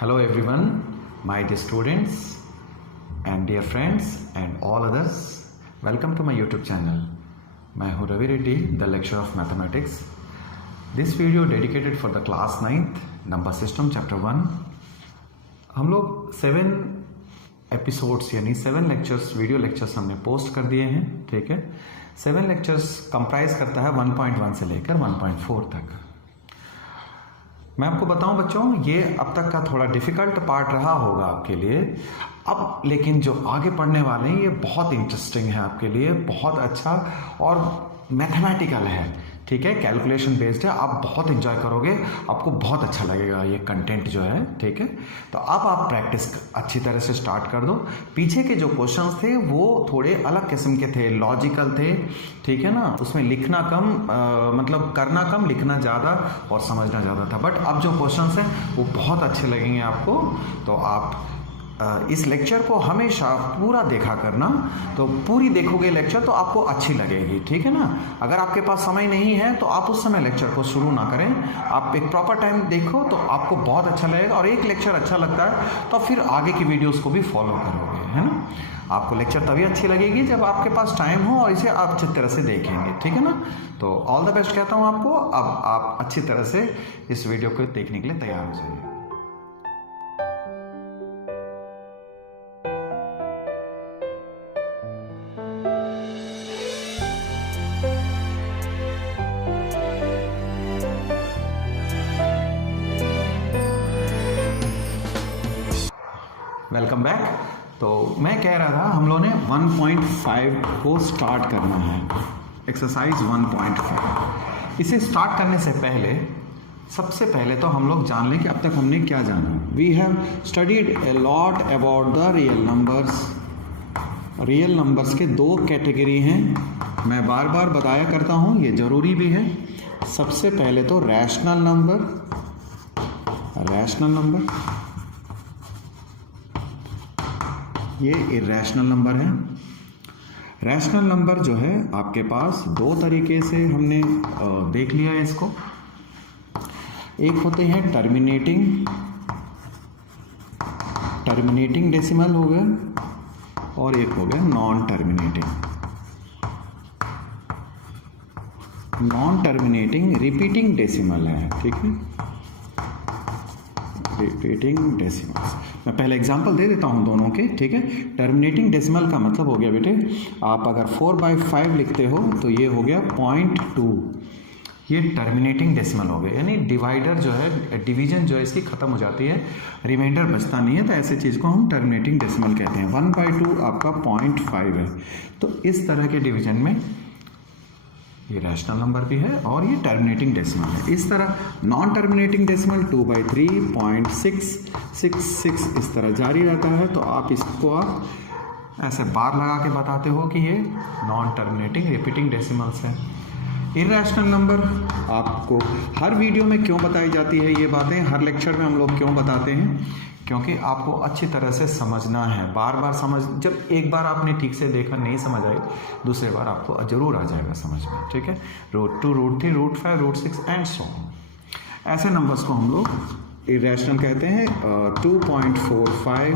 Hello everyone, my dear students and dear friends and all others. Welcome to my YouTube channel. मैं हूँ Ravi Reddy, the lecturer of mathematics. This video dedicated for the class 9th, number system chapter 1. हम लोग 7 episodes यानी 7 lectures video lectures हमने post कर दिए हैं, ठीक है। 7 लेक्चर्स कंप्राइज करता है 1.1 से लेकर 1.4 तक। मैं आपको बताऊं बच्चों, ये अब तक का थोड़ा डिफ़िकल्ट पार्ट रहा होगा आपके लिए। अब लेकिन जो आगे पढ़ने वाले हैं ये बहुत इंटरेस्टिंग है आपके लिए, बहुत अच्छा और मैथमेटिकल है, ठीक है, कैलकुलेशन बेस्ड है। आप बहुत एंजॉय करोगे, आपको बहुत अच्छा लगेगा ये कंटेंट जो है, ठीक है। तो अब आप प्रैक्टिस अच्छी तरह से स्टार्ट कर दो। पीछे के जो क्वेश्चंस थे वो थोड़े अलग किस्म के थे, लॉजिकल थे, ठीक है ना। उसमें लिखना कम, मतलब करना कम, लिखना ज़्यादा और समझना ज़्यादा था। बट अब जो क्वेश्चंस हैं वो बहुत अच्छे लगेंगे आपको। तो आप इस लेक्चर को हमेशा पूरा देखा करना। तो पूरी देखोगे लेक्चर तो आपको अच्छी लगेगी, ठीक है ना। अगर आपके पास समय नहीं है तो आप उस समय लेक्चर को शुरू ना करें, आप एक प्रॉपर टाइम देखो तो आपको बहुत अच्छा लगेगा। और एक लेक्चर अच्छा लगता है तो फिर आगे की वीडियोस को भी फॉलो करोगे, है ना। आपको लेक्चर तभी अच्छी लगेगी जब आपके पास टाइम हो और इसे आप अच्छी तरह से देखेंगे, ठीक है ना। तो ऑल द बेस्ट कहता हूँ आपको। अब आप अच्छी तरह से इस वीडियो को देखने के लिए तैयार हो जाइए। Welcome back. तो मैं कह रहा था हम लोगों ने 1.5 को स्टार्ट करना है, एक्सरसाइज 1.5। इसे स्टार्ट करने से पहले सबसे पहले तो हम लोग जान लें कि अब तक हमने क्या जाना। We have studied a lot about the real numbers. Real numbers के 2 कैटेगरी हैं, मैं बार बार बताया करता हूँ, ये ज़रूरी भी है। सबसे पहले तो रैशनल नंबर, ये इरेशनल नंबर है। रैशनल नंबर जो है आपके पास 2 तरीके से हमने देख लिया है इसको। एक होते हैं टर्मिनेटिंग डेसिमल हो गया, और एक हो गया नॉन टर्मिनेटिंग रिपीटिंग डेसिमल है, ठीक है, रिपीटिंग डेसिमल्स। मैं पहले एग्जांपल दे देता हूं दोनों के, ठीक है। टर्मिनेटिंग डेसिमल का मतलब हो गया बेटे, आप अगर 4/5 लिखते हो तो ये हो गया 0.2, ये टर्मिनेटिंग डेसिमल हो गया। यानी डिवाइडर जो है, डिवीजन जो है इसकी ख़त्म हो जाती है, रिमाइंडर बचता नहीं है, तो ऐसे चीज़ को हम टर्मिनेटिंग डेसिमल कहते हैं। 1/2 आपका 0.5 है। तो इस तरह के डिवीजन में ये रैशनल नंबर भी है और ये टर्मिनेटिंग डेसिमल है। इस तरह नॉन टर्मिनेटिंग डेसिमल 2/3, 0.666 इस तरह जारी रहता है। तो आप इसको आप ऐसे बार लगा के बताते हो कि ये नॉन टर्मिनेटिंग रिपीटिंग डेसिमल्स है। इरेशनल नंबर आपको हर वीडियो में क्यों बताई जाती है ये बातें, हर लेक्चर में हम लोग क्यों बताते हैं, क्योंकि आपको अच्छी तरह से समझना है। बार बार समझ, जब एक बार आपने ठीक से देखा नहीं समझ आई, दूसरे बार आपको जरूर आ जाएगा समझ में, ठीक है। √2, √3, √5, √6 एंड सो ऑन। ऐसे नंबर्स को हम लोग इरेशनल कहते हैं। 2.45,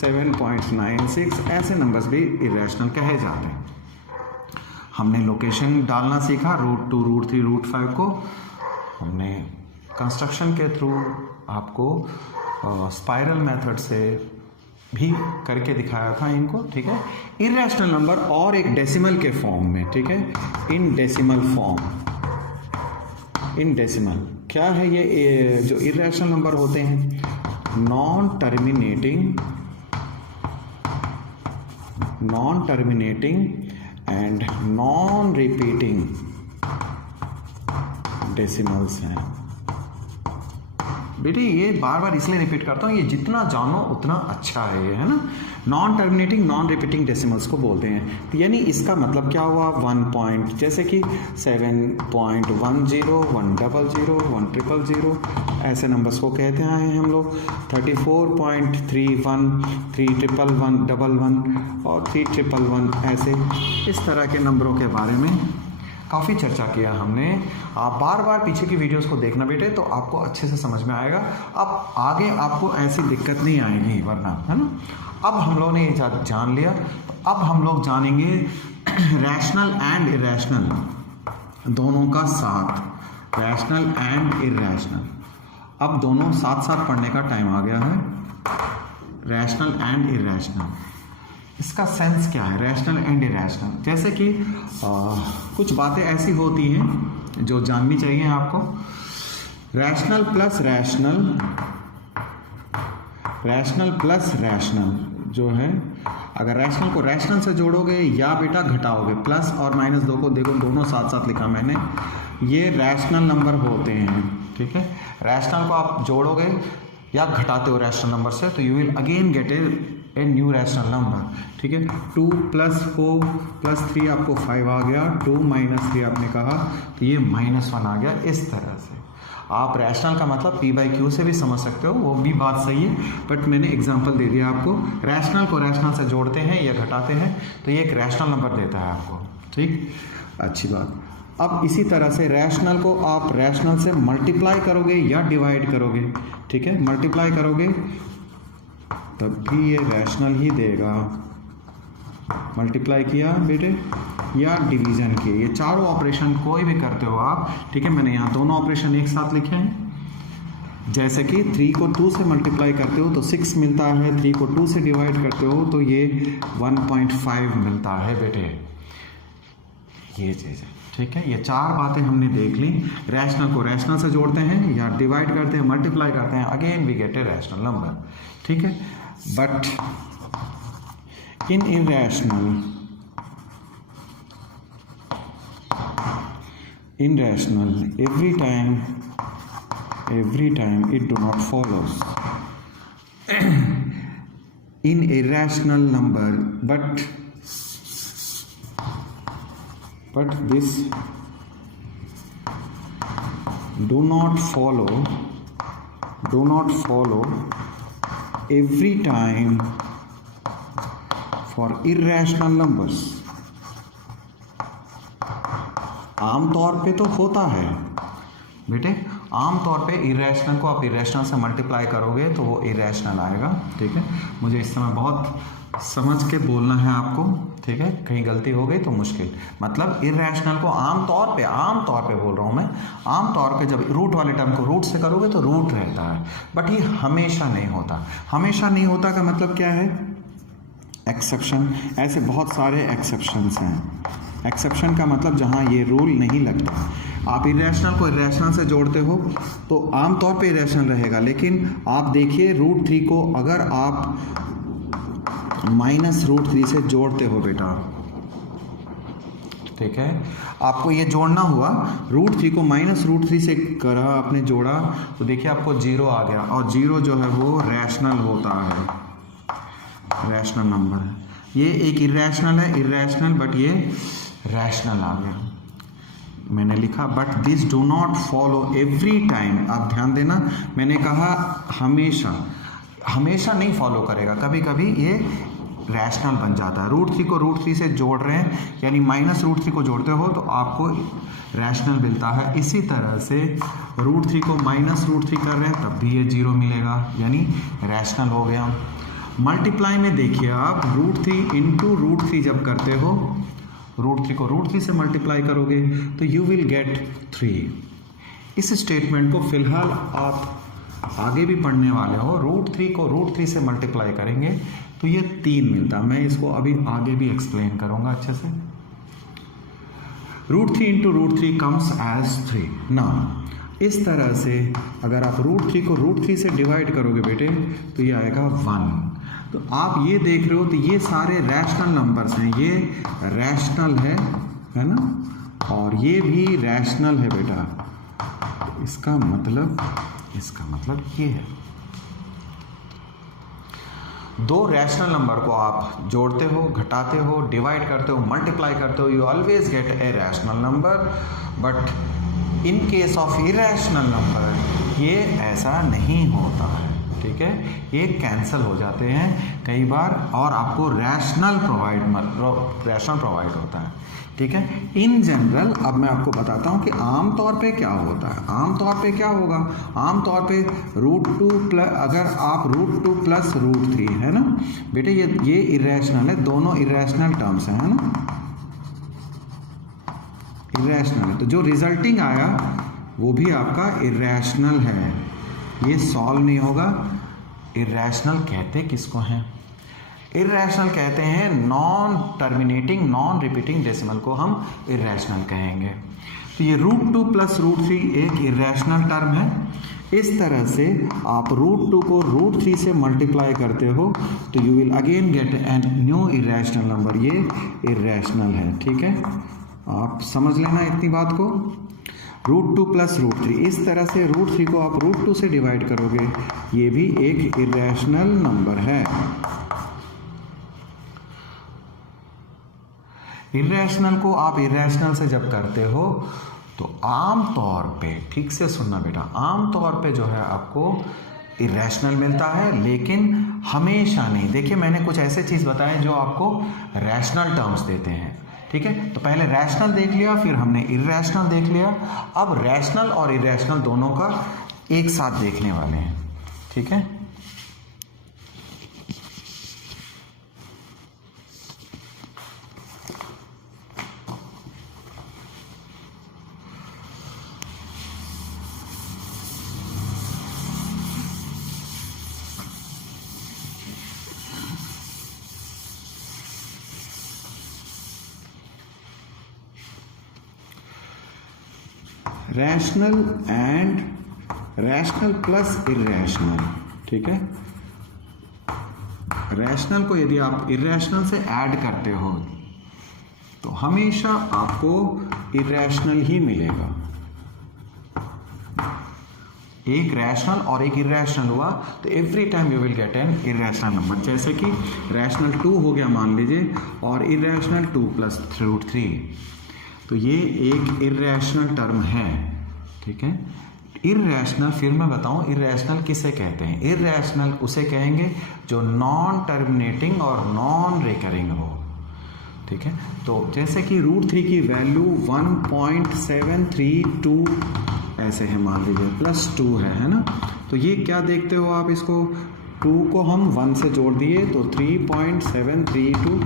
7.96 ऐसे नंबर्स भी इरेशनल कहे जाते हैं। हमने लोकेशन डालना सीखा, √2, √3, √5 को हमने कंस्ट्रक्शन के थ्रू आपको स्पाइरल मेथड से भी करके दिखाया था इनको, ठीक है। इरेशनल नंबर और एक डेसिमल के फॉर्म में, ठीक है, in decimal form. In decimal क्या है ये जो इरेशनल नंबर होते हैं, non terminating and non repeating decimals हैं। बेटे ये बार बार इसलिए रिपीट करता हूँ, ये जितना जानो उतना अच्छा है ये, है ना। Non terminating non repeating decimals को बोलते हैं। तो यानी इसका मतलब क्या हुआ, 1 पॉइंट, जैसे कि 7.10, 100, 100, ऐसे नंबर्स को कहते आए हैं हम लोग। 34.31, 31111 और 3111, ऐसे इस तरह के नंबरों के बारे में काफ़ी चर्चा किया हमने। आप बार बार पीछे की वीडियोस को देखना बेटे, तो आपको अच्छे से समझ में आएगा। अब आगे आपको ऐसी दिक्कत नहीं आएगी वरना, है ना। अब हम लोगों ने ये जान लिया, तो अब हम लोग जानेंगे रैशनल एंड इरेशनल दोनों का साथ, रैशनल एंड इरेशनल। अब दोनों साथ साथ पढ़ने का टाइम आ गया है, रैशनल एंड इरेशनल। इसका सेंस क्या है, रैशनल एंड इरेशनल? जैसे कि कुछ बातें ऐसी होती हैं जो जाननी चाहिए आपको। Rational plus rational, rational plus rational जो है, अगर रैशनल को रैशनल से जोड़ोगे या बेटा घटाओगे, प्लस और माइनस दो को देखो दोनों साथ साथ लिखा मैंने, ये रैशनल नंबर होते हैं। ठीक है, रैशनल को आप जोड़ोगे या घटाते हो रैशनल नंबर से, तो you will again get a new rational number. ठीक है, 2 + 4 + 3 आपको 5 आ गया, 2 - 3 आपने कहा तो ये -1 आ गया। इस तरह से आप रैशनल का मतलब p/q से भी समझ सकते हो, वो भी बात सही है, बट मैंने एग्जांपल दे दिया आपको। रैशनल को रैशनल से जोड़ते हैं या घटाते हैं तो ये एक रैशनल नंबर देता है आपको। ठीक, अच्छी बात। अब इसी तरह से रैशनल को आप रैशनल से मल्टीप्लाई करोगे या डिवाइड करोगे। ठीक है, मल्टीप्लाई करोगे तब भी ये रैशनल ही देगा, मल्टीप्लाई किया बेटे या डिवीजन किए, ये चारों ऑपरेशन कोई भी करते हो आप। ठीक है, मैंने यहाँ दोनों ऑपरेशन एक साथ लिखे हैं। जैसे कि 3 को 2 से मल्टीप्लाई करते हो तो 6 मिलता है, 3 को 2 से डिवाइड करते हो तो ये 1.5 मिलता है बेटे, ये चीज़ है। ठीक है, ये 4 बातें हमने देख ली। रैशनल को रैशनल से जोड़ते हैं या डिवाइड करते हैं, मल्टीप्लाई करते हैं, again we get a rational number. ठीक है, but in irrational every time it do not follows in irrational number, but this do not follow every time for irrational numbers। आमतौर पे तो होता है बेटे, आमतौर पे इरेशनल को आप इरेशनल से मल्टीप्लाई करोगे तो वो इरेशनल आएगा। ठीक है, मुझे इस समय बहुत समझ के बोलना है आपको। ठीक है, कहीं गलती हो गई तो मुश्किल, मतलब इरेशनल को आमतौर पे बोल रहा हूँ मैं, आमतौर पे जब रूट वाले टर्म को रूट से करोगे तो रूट रहता है, बट ये हमेशा नहीं होता। हमेशा नहीं होता का मतलब क्या है, एक्सेप्शन। ऐसे बहुत सारे एक्सेप्शंस हैं। एक्सेप्शन का मतलब जहाँ ये रूल नहीं लगता। आप इरेशनल को इरेशनल से जोड़ते हो तो आमतौर पे इरेशनल रहेगा, लेकिन आप देखिए √3 को अगर आप -√3 से जोड़ते हो बेटा, ठीक है, आपको ये जोड़ना हुआ, √3 को -√3 से करा आपने जोड़ा तो देखिए आपको 0 आ गया, और 0 जो है वो रैशनल होता है, रैशनल नंबर है। ये एक इरेशनल है, इरेशनल, बट ये रैशनल आ गया। मैंने लिखा but this do not follow every time. आप ध्यान देना, मैंने कहा हमेशा नहीं फॉलो करेगा, कभी कभी ये रैशनल बन जाता है। √3 को √3 से जोड़ रहे हैं, यानी -√3 को जोड़ते हो तो आपको रैशनल मिलता है। इसी तरह से √3 को -√3 कर रहे हैं तब भी ये 0 मिलेगा, यानी रैशनल हो गया। मल्टीप्लाई में देखिए आप √3 × √3 जब करते हो, √3 को √3 से मल्टीप्लाई करोगे तो यू विल गेट 3। इस स्टेटमेंट को फिलहाल आप आगे भी पढ़ने वाले हो। √3 को √3 से मल्टीप्लाई करेंगे तो ये 3 मिलता है। मैं इसको अभी आगे भी एक्सप्लेन करूंगा अच्छे से। √3 × √3 कम्स एज 3। ना इस तरह से अगर आप √3 को √3 से डिवाइड करोगे बेटे तो ये आएगा 1। तो आप ये देख रहे हो तो ये सारे रैशनल नंबर्स हैं, ये रैशनल है ना, और ये भी रैशनल है बेटा। तो इसका मतलब ये है, दो रैशनल नंबर को आप जोड़ते हो, घटाते हो, डिवाइड करते हो, मल्टीप्लाई करते हो, you always get a rational number. But in case of irrational number ये ऐसा नहीं होता है। ठीक है, ये कैंसिल हो जाते हैं कई बार और आपको रैशनल प्रोवाइड होता है। ठीक है, इन जनरल अब मैं आपको बताता हूँ कि आम तौर पे क्या होता है। आम तौर पे क्या होगा, आम तौर पे √2 प्लस, अगर आप √2 प्लस √3 है ना बेटे, ये इरेशनल है, दोनों इरेशनल टर्म्स हैं, है ना, इरेशनल है, तो जो रिजल्टिंग आया वो भी आपका इरेशनल है, ये सॉल्व नहीं होगा। इरेशनल कहते किसको हैं? इरेशनल कहते हैं non terminating non repeating decimal को हम इरेशनल कहेंगे। तो ये √2 प्लस √3 एक इरेशनल टर्म है। इस तरह से आप √2 को √3 से मल्टीप्लाई करते हो तो you will again get an new irrational number, ये इरेशनल है। ठीक है, आप समझ लेना इतनी बात को। √2 प्लस √3, इस तरह से √3 को आप √2 से डिवाइड करोगे, ये भी एक इरेशनल नंबर है। इरेशनल को आप इरेशनल से जब करते हो तो आम तौर पे, ठीक से सुनना बेटा, आम तौर पे जो है आपको इरेशनल मिलता है, लेकिन हमेशा नहीं। देखिए मैंने कुछ ऐसे चीज़ बताए जो आपको रैशनल टर्म्स देते हैं। ठीक है, तो पहले रैशनल देख लिया, फिर हमने इरेशनल देख लिया, अब रैशनल और इरेशनल दोनों का एक साथ देखने वाले हैं। ठीक है, rational and rational plus irrational. ठीक है, रैशनल को यदि आप इरेशनल से ऐड करते हो तो हमेशा आपको इरेशनल ही मिलेगा। एक रैशनल और एक इरेशनल हुआ तो every time you will get an irrational number. जैसे कि रैशनल 2 हो गया मान लीजिए और इरेशनल 2 प्लस √3, तो ये एक इरेशनल टर्म है। ठीक है, इरेशनल, फिर मैं बताऊं इरेशनल किसे कहते हैं। इरेशनल उसे कहेंगे जो नॉन टर्मिनेटिंग और नॉन रिकरिंग हो। ठीक है, तो जैसे कि √3 की वैल्यू 1.732 ऐसे है मान लीजिए, +2 है ना, तो ये क्या देखते हो आप, इसको 2 को हम 1 से जोड़ दिए तो 3.732,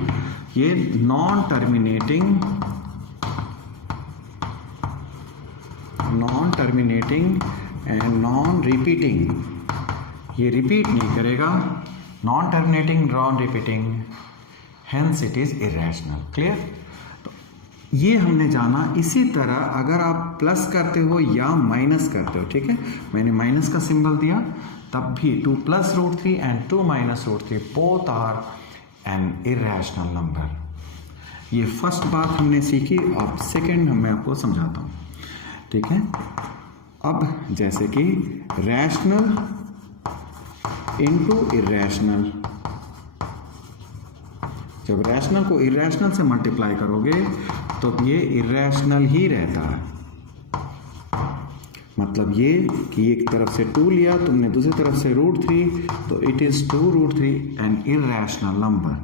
ये non terminating and non repeating, ये रिपीट नहीं करेगा, non terminating non repeating, hence it is irrational. Clear, तो ये हमने जाना। इसी तरह अगर आप प्लस करते हो या माइनस करते हो, ठीक है, मैंने माइनस का सिंबल दिया, तब भी 2 plus √3 and 2 minus √3 both are an irrational number. ये फर्स्ट बात हमने सीखी। अब सेकेंड मैं आपको समझाता हूँ। ठीक है, अब जैसे कि रैशनल इनटू इरेशनल, जब रैशनल को इरेशनल से मल्टीप्लाई करोगे तो ये इरेशनल ही रहता है। मतलब ये कि एक तरफ से 2 लिया तुमने, दूसरी तरफ से √3, तो it is 2√3 N irrational number.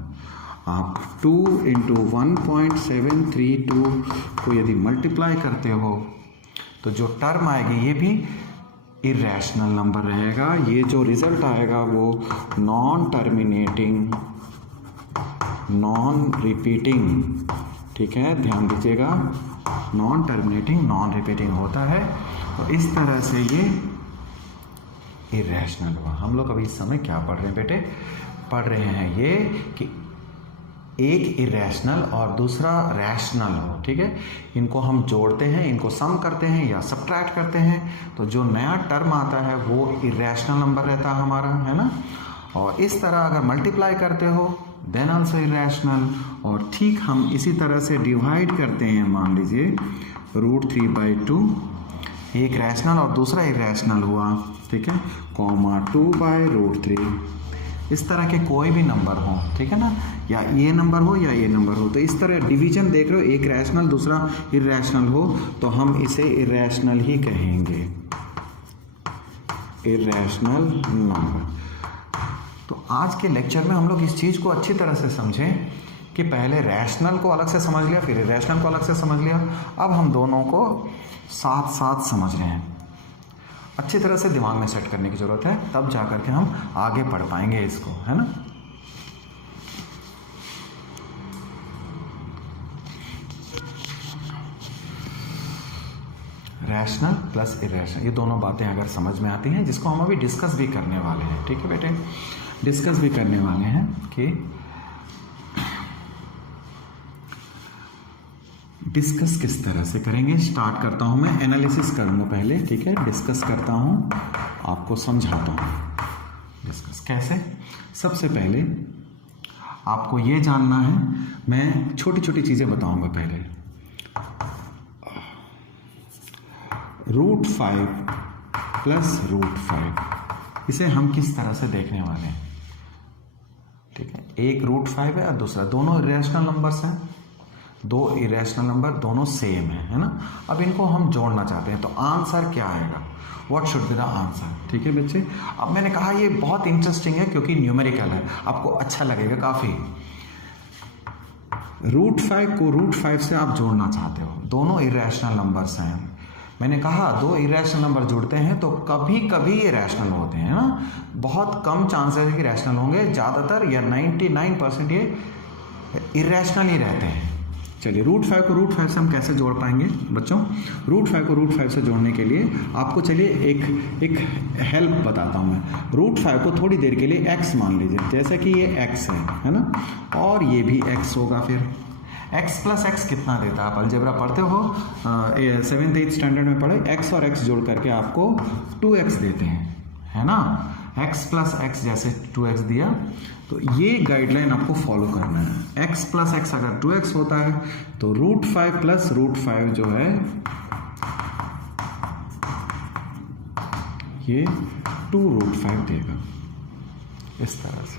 आप 2 इंटू 1.732 को यदि मल्टीप्लाई करते हो तो जो टर्म आएगी ये भी इरेशनल नंबर रहेगा। ये जो रिजल्ट आएगा वो नॉन टर्मिनेटिंग नॉन रिपीटिंग, ठीक है, ध्यान दीजिएगा, नॉन टर्मिनेटिंग नॉन रिपीटिंग होता है। तो इस तरह से ये इरेशनल हुआ। हम लोग अभी इस समय क्या पढ़ रहे हैं बेटे? पढ़ रहे हैं ये कि एक इरेशनल और दूसरा रैशनल हो। ठीक है, इनको हम जोड़ते हैं, इनको सम करते हैं या सब्ट्रैक्ट करते हैं, तो जो नया टर्म आता है वो इरेशनल नंबर रहता है हमारा, है ना। और इस तरह अगर मल्टीप्लाई करते हो देन आल्सो इरेशनल। और ठीक हम इसी तरह से डिवाइड करते हैं, मान लीजिए √3/2, एक रैशनल और दूसरा इरेशनल हुआ, ठीक है, (2/√3). इस तरह के कोई भी नंबर हो, ठीक है ना, या ये नंबर हो या ये नंबर हो, तो इस तरह डिवीजन देख रहे हो, एक रैशनल दूसरा इरेशनल हो तो हम इसे इरेशनल ही कहेंगे। Irrational number. तो आज के लेक्चर में हम लोग इस चीज़ को अच्छी तरह से समझें कि पहले रैशनल को अलग से समझ लिया, फिर इरेशनल को अलग से समझ लिया, अब हम दोनों को साथ साथ समझ रहे हैं। अच्छी तरह से दिमाग में सेट करने की ज़रूरत है, तब जा कर के हम आगे पढ़ पाएंगे इसको, है ना। रैशनल प्लस इरेशनल, ये दोनों बातें अगर समझ में आती हैं, जिसको हम अभी डिस्कस भी करने वाले हैं, ठीक है बेटे, डिस्कस भी करने वाले हैं कि डिस्कस किस तरह से करेंगे। स्टार्ट करता हूं मैं, एनालिसिस करूंगा पहले, ठीक है, डिस्कस करता हूं, आपको समझाता हूं डिस्कस कैसे। सबसे पहले आपको ये जानना है, मैं छोटी छोटी चीजें बताऊंगा पहले। √5 प्लस √5, इसे हम किस तरह से देखने वाले हैं, ठीक है। एक √5 है और दूसरा, दोनों इरेशनल नंबर्स हैं, दो इरेशनल नंबर दोनों सेम है ना। अब इनको हम जोड़ना चाहते हैं, तो आंसर क्या आएगा, what should be the answer, ठीक है बच्चे। अब मैंने कहा ये बहुत इंटरेस्टिंग है क्योंकि न्यूमेरिकल है, आपको अच्छा लगेगा काफ़ी। √5 को √5 से आप जोड़ना चाहते हो, दोनों इरेशनल नंबर्स हैं। मैंने कहा दो इरेशनल नंबर जुड़ते हैं तो कभी कभी ये रैशनल होते हैं ना, बहुत कम चांसेस है कि रैशनल होंगे, ज़्यादातर या 99% ये इरेशनल ही रहते हैं। चलिए √5 को √5 से हम कैसे जोड़ पाएंगे बच्चों। √5 को √5 से जोड़ने के लिए आपको चलिए एक हेल्प बताता हूँ मैं। √5 को थोड़ी देर के लिए x मान लीजिए, जैसे कि ये x है ना, और ये भी x होगा। फिर x प्लस x कितना देता है, आप अलजेब्रा पढ़ते हो, 7th 8th स्टैंडर्ड में पढ़े, x और x जोड़ करके आपको 2x देते हैं, है ना। x प्लस x जैसे 2x दिया, तो ये गाइडलाइन आपको फॉलो करना है। x प्लस x अगर 2x होता है तो √5 प्लस √5 जो है ये 2√5 देगा। इस तरह से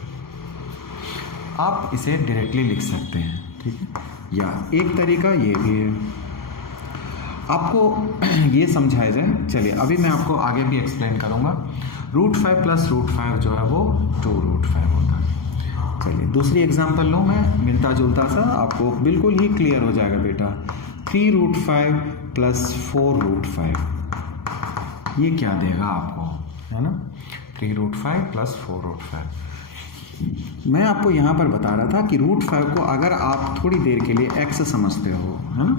आप इसे डायरेक्टली लिख सकते हैं, ठीक है। या एक तरीका ये भी है, आपको ये समझाया जाए। चलिए अभी मैं आपको आगे भी एक्सप्लेन करूंगा। √5 प्लस √5 जो है वो 2√5 होता है। चलिए दूसरी एग्जांपल लूँ मैं, मिलता जुलता सा, आपको बिल्कुल ही क्लियर हो जाएगा बेटा। 3√5 प्लस 4√5, ये क्या देगा आपको, है ना। 3√5 प्लस 4√5। मैं आपको यहाँ पर बता रहा था कि √5 को अगर आप थोड़ी देर के लिए x समझते हो, है ना,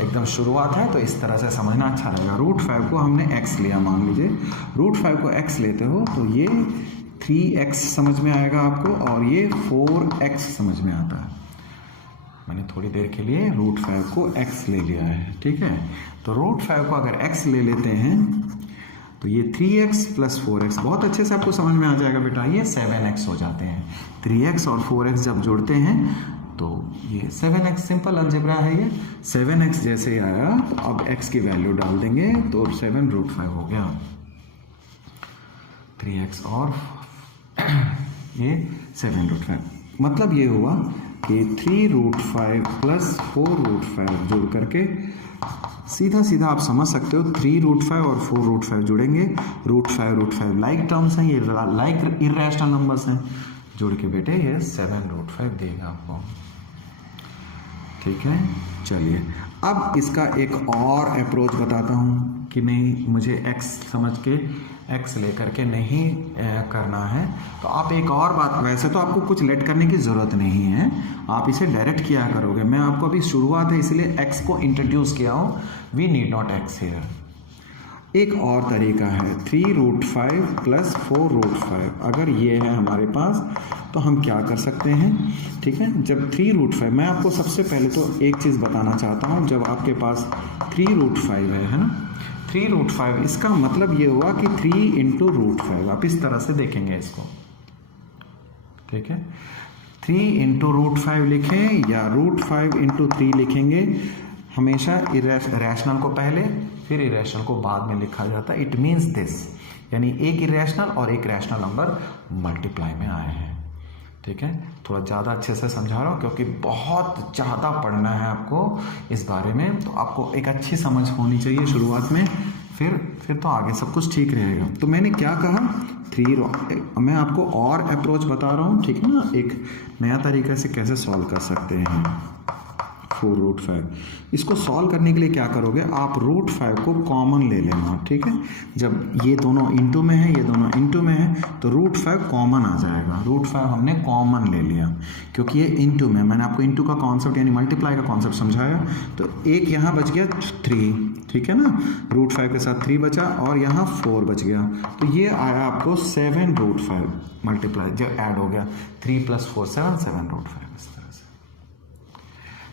एकदम शुरुआत है तो इस तरह से समझना अच्छा लगेगा। √5 को हमने x लिया, मान लीजिए √5 को x लेते हो तो ये 3x समझ में आएगा आपको, और ये 4x समझ में आता है। मैंने थोड़ी देर के लिए √5 को x ले लिया है, ठीक है। तो √5 को अगर x ले लेते हैं तो ये 3x प्लस 4x बहुत अच्छे से आपको समझ में आ जाएगा बेटा, ये 7x हो जाते हैं। 3x और 4x जब जुड़ते हैं तो ये 7x, सिंपल अलजेब्रा है ये। 7x जैसे आया, अब x की वैल्यू डाल देंगे तो 7√5 हो गया। 3x और ये 7√5, मतलब ये हुआ कि 3√5 प्लस 4√5 जोड़ करके सीधा सीधा आप समझ सकते हो 3√5 और 4√5 जुड़ेंगे। √5 लाइक टर्म्स हैं, ये लाइक इरेशनल नंबर्स हैं, जोड़ के बेटे ये 7√5 देगा आपको, ठीक है। चलिए अब इसका एक और अप्रोच बताता हूँ कि नहीं मुझे x समझ के x लेकर के नहीं करना है, तो आप एक और बात, वैसे तो आपको कुछ लेट करने की ज़रूरत नहीं है, आप इसे डायरेक्ट किया करोगे। मैं आपको अभी शुरुआत है इसलिए x को इंट्रोड्यूस किया हूँ, we need not x here. एक और तरीका है 3√5 प्लस 4√5, अगर ये है हमारे पास तो हम क्या कर सकते हैं, ठीक है। जब 3√5, मैं आपको सबसे पहले तो एक चीज़ बताना चाहता हूँ, जब आपके पास 3√5 है ना, 3√5 इसका मतलब ये हुआ कि 3 इंटू √5, आप इस तरह से देखेंगे इसको, ठीक है। 3 इंटू √5 लिखें या √5 इंटू 3 लिखेंगे, हमेशा रैशनल को पहले फिर इरेशनल को बाद में लिखा जाता है। इट मीन्स दिस, यानी एक इरेशनल और एक रैशनल नंबर मल्टीप्लाई में आए हैं, ठीक है। थोड़ा ज़्यादा अच्छे से समझा रहा हूँ क्योंकि बहुत ज़्यादा पढ़ना है आपको इस बारे में, तो आपको एक अच्छी समझ होनी चाहिए शुरुआत में, फिर तो आगे सब कुछ ठीक रहेगा। तो मैंने क्या कहा, 3 मैं आपको और अप्रोच बता रहा हूँ, ठीक है ना, एक नया तरीका से कैसे सॉल्व कर सकते हैं 4√5। इसको सॉल्व करने के लिए क्या करोगे, आप √5 को कॉमन ले लेना, ठीक है। जब ये दोनों इंटू में है, ये दोनों इंटू में है, तो √5 कॉमन आ जाएगा। √5 हमने कॉमन ले लिया क्योंकि ये इंटू में, मैंने आपको इंटू का कॉन्सेप्ट यानी मल्टीप्लाई का कॉन्सेप्ट समझाया। तो एक यहाँ बच गया 3, ठीक है ना, √5 के साथ 3 बचा और यहाँ 4 बच गया। तो ये आया आपको 7√5 मल्टीप्लाई जो ऐड हो गया, 3 + 4 7 7√5 इस तरह से।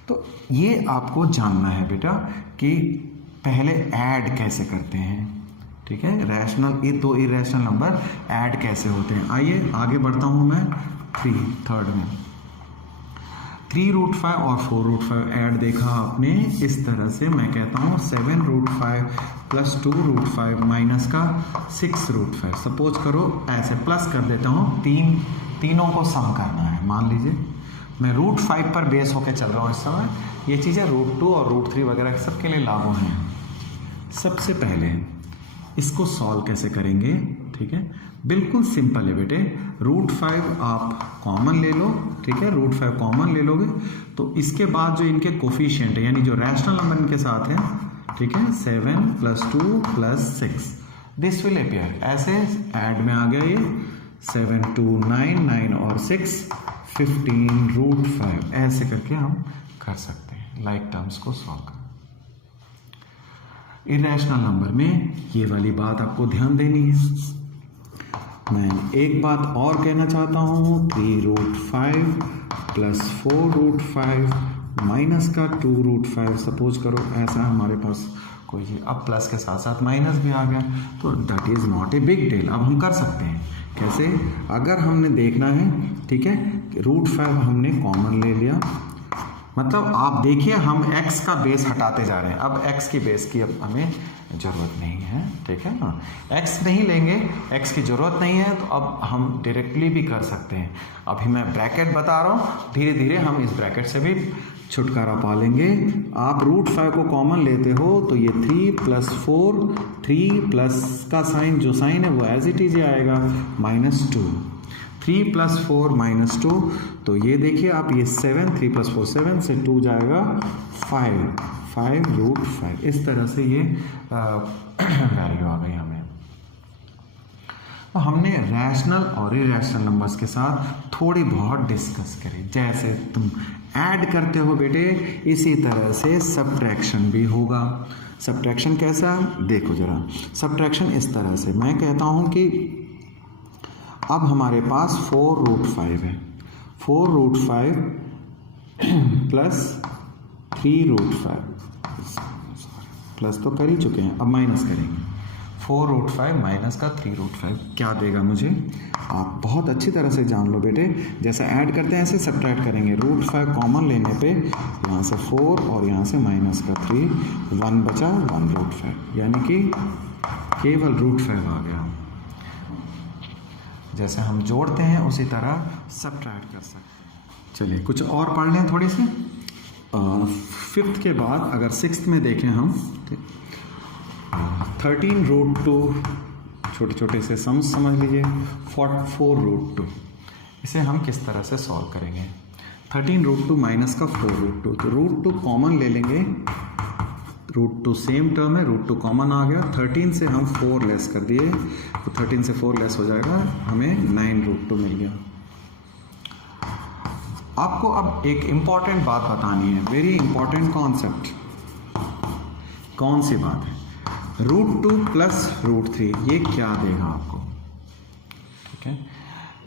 तो ये आपको जानना है बेटा कि पहले ऐड कैसे करते हैं, ठीक है। रैशनल, ये 2 इरेशनल नंबर ऐड कैसे होते हैं। आइए आगे बढ़ता हूँ मैं। थर्ड में 3√5 और 4√5 ऐड देखा आपने इस तरह से। मैं कहता हूँ 7√5 + 2√5 माइनस का 6√5। सपोज करो ऐसे प्लस कर देता हूँ, तीनों को सम करना है। मान लीजिए मैं √5 पर बेस होकर चल रहा हूँ इस समय। ये चीज़ें √2 और √3 वगैरह सबके लिए लागू हैं। सबसे पहले इसको सॉल्व कैसे करेंगे, ठीक है, बिल्कुल सिंपल है बेटे। √5 आप कॉमन ले लो, ठीक है, √5 कॉमन ले लोगे तो इसके बाद जो इनके कोफिशिएंट है यानी जो रैशनल नंबर इनके साथ है, ठीक है, 7 + 2 + 6 दिस विल अपीयर। ऐसे ऐड में आ गया ये 7 2 9 9 और 6 15√5। ऐसे करके हम कर सकते हैं लाइक टर्म्स को सॉल्व कर। इरेशनल नंबर में ये वाली बात आपको ध्यान देनी है। मैं एक बात और कहना चाहता हूँ, 3√5 + 4√5 माइनस का 2√5। सपोज करो ऐसा हमारे पास कोई चीज़, अब प्लस के साथ साथ माइनस भी आ गया तो that is not a big deal. अब हम कर सकते हैं कैसे, अगर हमने देखना है, ठीक है, √5 हमने कॉमन ले लिया, मतलब आप देखिए हम x का बेस हटाते जा रहे हैं। अब x की बेस की अब हमें ज़रूरत नहीं है, ठीक है ना, x नहीं लेंगे, x की ज़रूरत नहीं है। तो अब हम डायरेक्टली भी कर सकते हैं। अभी मैं ब्रैकेट बता रहा हूँ, धीरे धीरे हम इस ब्रैकेट से भी छुटकारा पा लेंगे। आप √5 को कॉमन लेते हो तो ये 3 + 4, 3 प्लस का साइन जो साइन है वो एज इट इज आएगा -2। 3 + 4 -2, तो ये देखिए आप, ये 7, 3 + 4 7 से 2 जाएगा 5√5। इस तरह से ये वैल्यू आ गई हमें। तो हमने रैशनल और इरेशनल नंबर्स के साथ थोड़ी बहुत डिस्कस करी। जैसे तुम ऐड करते हो बेटे, इसी तरह से सब्ट्रैक्शन भी होगा। सब्ट्रैक्शन कैसा, देखो जरा। सब्ट्रैक्शन इस तरह से, मैं कहता हूँ कि अब हमारे पास 4√5 है, 4√5 + 3√5, प्लस तो कर ही चुके हैं, अब माइनस करेंगे। 4√5 माइनस का 3√5 क्या देगा मुझे, आप बहुत अच्छी तरह से जान लो बेटे। जैसे ऐड करते हैं ऐसे सब्ट्रैक्ट करेंगे। √5 कॉमन लेने पे यहाँ से 4 और यहाँ से माइनस का 3, 1 बचा 1√5, यानी कि केवल √5 आ गया। जैसे हम जोड़ते हैं उसी तरह सब्ट्रैक्ट कर सकते हैं। चलिए कुछ और पढ़ लें थोड़ी सी। 5th के बाद अगर 6th में देखें हम, 13√2, छोटे छोटे से सम्स समझ लीजिए, 4√2। इसे हम किस तरह से सॉल्व करेंगे। 13√2 माइनस का 4√2, तो √2 कॉमन ले लेंगे। √2 सेम टर्म है, √2 कॉमन आ गया। 13 से हम 4 लेस कर दिए, तो 13 से 4 लेस हो जाएगा, हमें 9√2 मिल गया। आपको अब एक इम्पॉर्टेंट बात बतानी है, वेरी इंपॉर्टेंट कॉन्सेप्ट। कौन सी बात है, √2 + √3 ये क्या देगा आपको, ठीक है।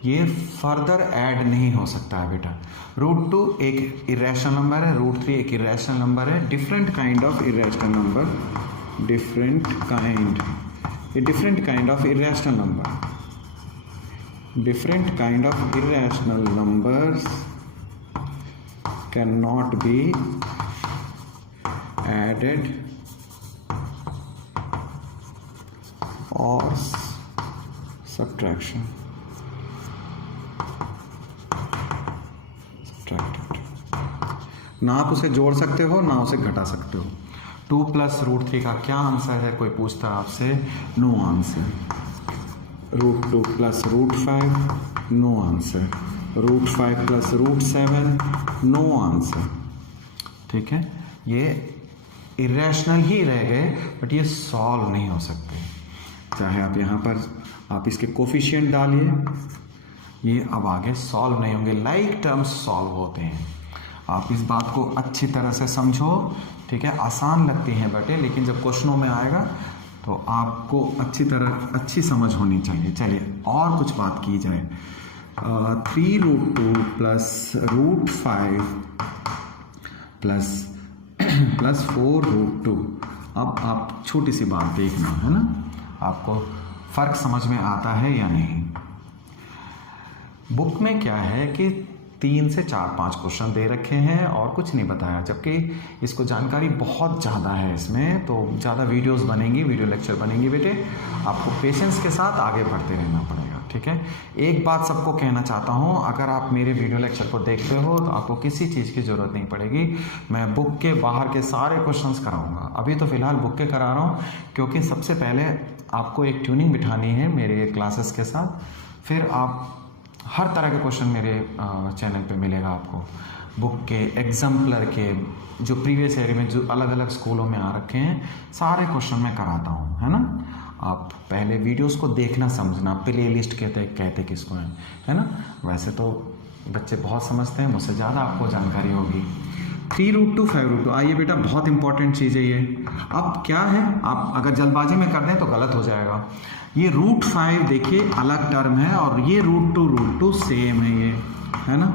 ये फर्दर ऐड नहीं हो सकता है बेटा। √2 एक इरेशनल नंबर है, √3 एक इरेशनल नंबर है, different kind of irrational number, different kind of irrational number, different kind of irrational numbers cannot be added or subtracted। ना आप उसे जोड़ सकते हो ना उसे घटा सकते हो। 2 प्लस रूट 3 का क्या आंसर है, कोई पूछता है आपसे, no answer. Root 2 plus root 5, no answer. Root 5 plus root 7, no answer. ठीक है, ये इरेशनल ही रह गए, बट ये सॉल्व नहीं हो सकते। चाहे आप यहाँ पर आप इसके कोफिशिएंट डालिए, ये अब आगे सॉल्व नहीं होंगे। लाइक टर्म्स सॉल्व होते हैं, आप इस बात को अच्छी तरह से समझो। ठीक है, आसान लगती हैं बटे, लेकिन जब क्वेश्चनों में आएगा तो आपको अच्छी समझ होनी चाहिए। चलिए और कुछ बात की जाए। 3 root 2 plus root 5 plus 4 root 2। अब आप छोटी सी बात देखना है ना, आपको फर्क समझ में आता है या नहीं। बुक में क्या है कि 3 से 4-5 क्वेश्चन दे रखे हैं और कुछ नहीं बताया, जबकि इसको जानकारी बहुत ज़्यादा है इसमें, तो ज़्यादा वीडियोस बनेंगी, वीडियो लेक्चर बनेंगी बेटे। आपको पेशेंस के साथ आगे बढ़ते रहना पड़ेगा। ठीक है, एक बात सबको कहना चाहता हूँ, अगर आप मेरे वीडियो लेक्चर को देखते हो तो आपको किसी चीज़ की ज़रूरत नहीं पड़ेगी। मैं बुक के बाहर के सारे क्वेश्चंस कराऊंगा। अभी तो फ़िलहाल बुक के करा रहा हूँ, क्योंकि सबसे पहले आपको एक ट्यूनिंग बिठानी है मेरे क्लासेस के साथ, फिर आप हर तरह के क्वेश्चन मेरे चैनल पे मिलेगा आपको। बुक के, एग्जाम्पलर के, जो प्रीवियस ईयर में जो अलग अलग स्कूलों में आ रखे हैं, सारे क्वेश्चन मैं कराता हूँ, है ना। आप पहले वीडियोस को देखना समझना, प्ले लिस्ट कहते किसको है ना। वैसे तो बच्चे बहुत समझते हैं, मुझसे ज़्यादा आपको जानकारी होगी। 3 रूट 2 5 रूट 2, आइए बेटा, बहुत इंपॉर्टेंट चीज़ है ये। अब क्या है, आप अगर जल्दबाजी में कर दें तो गलत हो जाएगा। ये रूट 5 देखिए अलग टर्म है, और ये रूट 2 सेम है, ये है ना।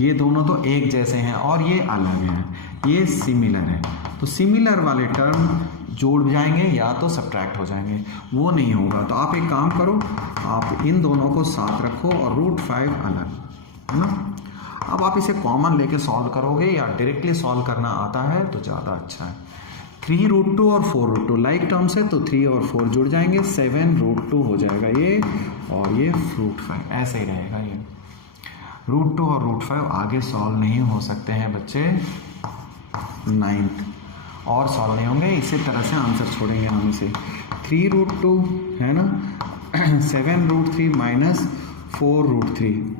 ये दोनों तो एक जैसे हैं और ये अलग हैं, ये सिमिलर है। तो सिमिलर वाले टर्म जोड़ जाएंगे या तो सब्ट्रैक्ट हो जाएंगे, वो नहीं होगा। तो आप एक काम करो, आप इन दोनों को साथ रखो और रूट 5 अलग, है ना। अब आप इसे कॉमन लेके सॉल्व करोगे या डायरेक्टली सॉल्व करना आता है तो ज़्यादा अच्छा है। 3 रूट 2 और 4 रूट 2 लाइक टर्म्स है, तो 3 और 4 जुड़ जाएंगे, 7 रूट 2 हो जाएगा ये, और ये रूट 5 ऐसे ही रहेगा। ये रूट 2 और रूट 5 आगे सॉल्व नहीं हो सकते हैं बच्चे। 9th और सॉल्व नहीं होंगे, इसी तरह से आंसर छोड़ेंगे हम इसे। 3 रूट 2 है ना, 7 रूट 3 माइनस 4 रूट 3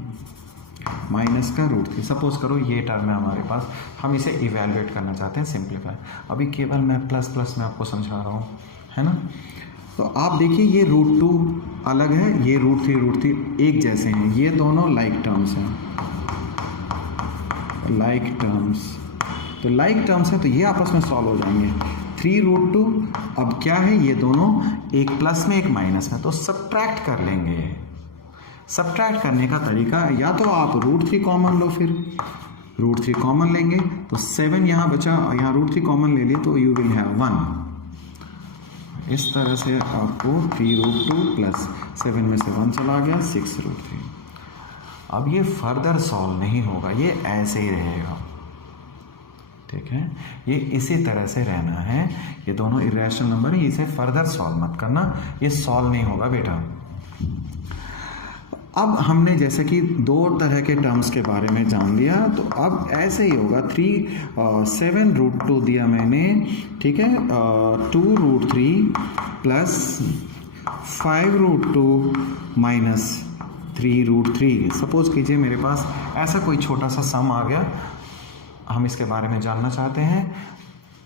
माइनस का रूट 3। सपोज करो ये टर्म है हमारे पास, हम इसे इवेलुएट करना चाहते हैं, सिंप्लीफाई। अभी केवल मैं प्लस प्लस में आपको समझा रहा हूँ, है ना। तो आप देखिए ये रूट 2 अलग है, ये रूट 3 एक जैसे हैं, ये दोनों लाइक टर्म्स हैं, लाइक टर्म्स। तो लाइक टर्म्स है तो ये आपस में सॉल्व हो जाएंगे। 3 रूट 2, अब क्या है, ये दोनों एक प्लस में एक माइनस में, तो सब्ट्रैक्ट कर लेंगे। सब्ट्रैक्ट करने का तरीका, या तो आप रूट 3 कॉमन लो, फिर रूट 3 कॉमन लेंगे तो 7 यहाँ बचा, यहाँ रूट 3 कॉमन ले लिए तो यू विल हैव 1। इस तरह से आपको 3 रूट 2 प्लस 7 में से 1 चला गया, 6 रूट 3। अब ये फर्दर सॉल्व नहीं होगा, ये ऐसे ही रहेगा। ठीक है, ये इसी तरह से रहना है। ये दोनों इरेशनल नंबर है, इसे फर्दर सॉल्व मत करना, ये सॉल्व नहीं होगा बेटा। अब हमने जैसे कि 2 तरह के टर्म्स के बारे में जान लिया, तो अब ऐसे ही होगा। 7 रूट 2 दिया मैंने, ठीक है, 2 root 3 plus 5 root 2 minus 3 root 3। Suppose कीजिए मेरे पास ऐसा कोई छोटा सा सम आ गया, हम इसके बारे में जानना चाहते हैं।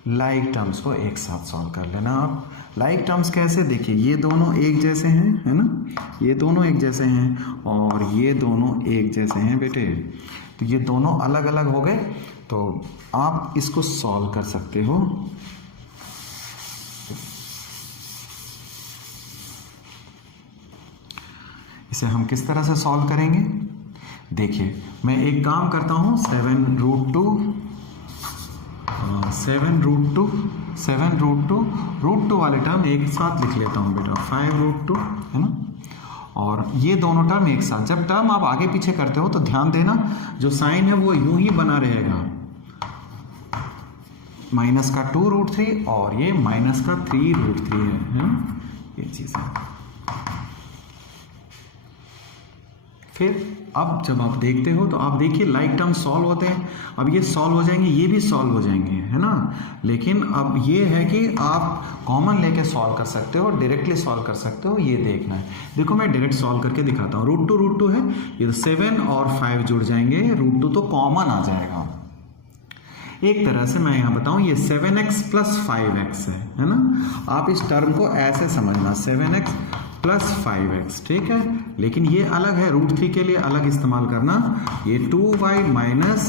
लाइक टर्म्स को एक साथ सॉल्व कर लेना आप। लाइक टर्म्स कैसे, देखिए ये दोनों एक जैसे हैं, है ना, ये दोनों एक जैसे हैं और ये दोनों एक जैसे हैं बेटे। तो ये दोनों अलग अलग हो गए, तो आप इसको सॉल्व कर सकते हो। इसे हम किस तरह से सॉल्व करेंगे, देखिए मैं एक काम करता हूँ। 7 रूट 2 रूट 2 वाले टर्म एक साथ लिख लेता हूँ बेटा, 5 रूट 2, है ना। और ये दोनों टर्म एक साथ, जब टर्म आप आगे पीछे करते हो तो ध्यान देना जो साइन है वो यूं ही बना रहेगा, माइनस का 2 रूट 3 और ये माइनस का 3 रूट 3 है, ये चीज़ है। फिर अब जब आप देखते हो तो आप देखिए लाइक टर्म सॉल्व होते हैं, अब ये सॉल्व हो जाएंगे, ये भी सॉल्व हो जाएंगे, है ना। लेकिन अब ये है कि आप कॉमन लेके सॉल्व कर सकते हो, डायरेक्टली सॉल्व कर सकते हो, ये देखना है। देखो मैं डायरेक्ट सॉल्व करके दिखाता हूँ। रूट टू है, ये 7 और 5 जुड़ जाएंगे, रूट 2 तो कॉमन आ जाएगा। एक तरह से मैं यहाँ बताऊँ, ये 7x प्लस 5x है ना। आप इस टर्म को ऐसे समझना, 7x प्लस 5x, ठीक है। लेकिन ये अलग है, √3 के लिए अलग इस्तेमाल करना, ये 2y माइनस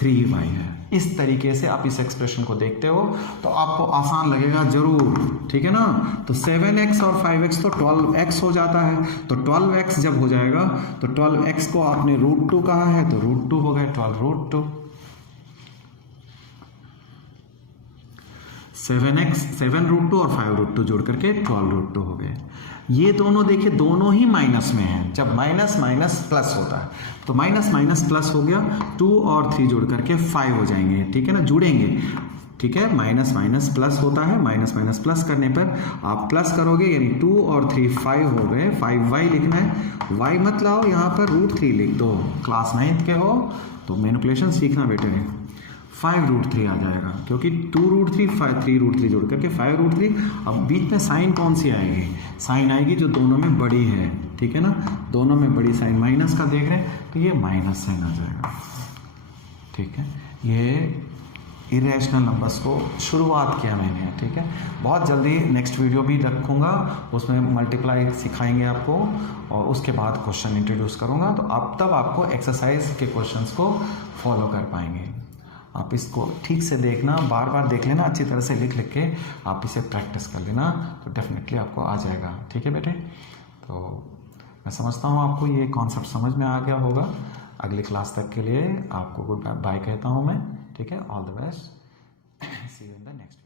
3y है। इस तरीके से आप इस एक्सप्रेशन को देखते हो तो आपको आसान लगेगा जरूर, ठीक है ना। तो 7x और 5x तो 12x हो जाता है, तो 12x जब हो जाएगा तो 12x को आपने √2 कहा है तो √2 हो गए, 12 √2। 7 √2 और 5 √2 जोड़ करके 12 √2 हो गए। ये दोनों देखिए दोनों ही माइनस में हैं, जब माइनस माइनस प्लस होता है तो माइनस माइनस प्लस हो गया, 2 और 3 जोड़ करके 5 हो जाएंगे, ठीक है ना, जुड़ेंगे, ठीक है। माइनस माइनस प्लस होता है, माइनस माइनस प्लस करने पर आप प्लस करोगे, यानी 2 और 3 5 हो गए, 5y लिखना है, y मत लाओ यहाँ पर, √3 लिख दो। क्लास 9th के हो तो मैनिपुलेशन सीखना बेटे, 5 √3 आ जाएगा, क्योंकि 2 √3 5 3 √3 जोड़ करके 5 √3। अब बीच में साइन कौन सी आएगी, साइन आएगी जो दोनों में बड़ी है, ठीक है ना, दोनों में बड़ी साइन माइनस का देख रहे हैं तो ये माइनस साइन आ जाएगा, ठीक है। ये इरेशनल नंबर्स को शुरुआत किया मैंने, ठीक है। बहुत जल्दी नेक्स्ट वीडियो भी रखूँगा, उसमें मल्टीप्लाई सिखाएंगे आपको और उसके बाद क्वेश्चन इंट्रोड्यूस करूँगा, तो आप तब आपको एक्सरसाइज के क्वेश्चंस को फॉलो कर पाएंगे। आप इसको ठीक से देखना, बार बार देख लेना, अच्छी तरह से लिख लिख के आप इसे प्रैक्टिस कर लेना, तो डेफिनेटली आपको आ जाएगा, ठीक है बेटे। तो मैं समझता हूँ आपको ये कॉन्सेप्ट समझ में आ गया होगा। अगली क्लास तक के लिए आपको गुड बाय कहता हूँ मैं, ठीक है। All the best, see you in the next.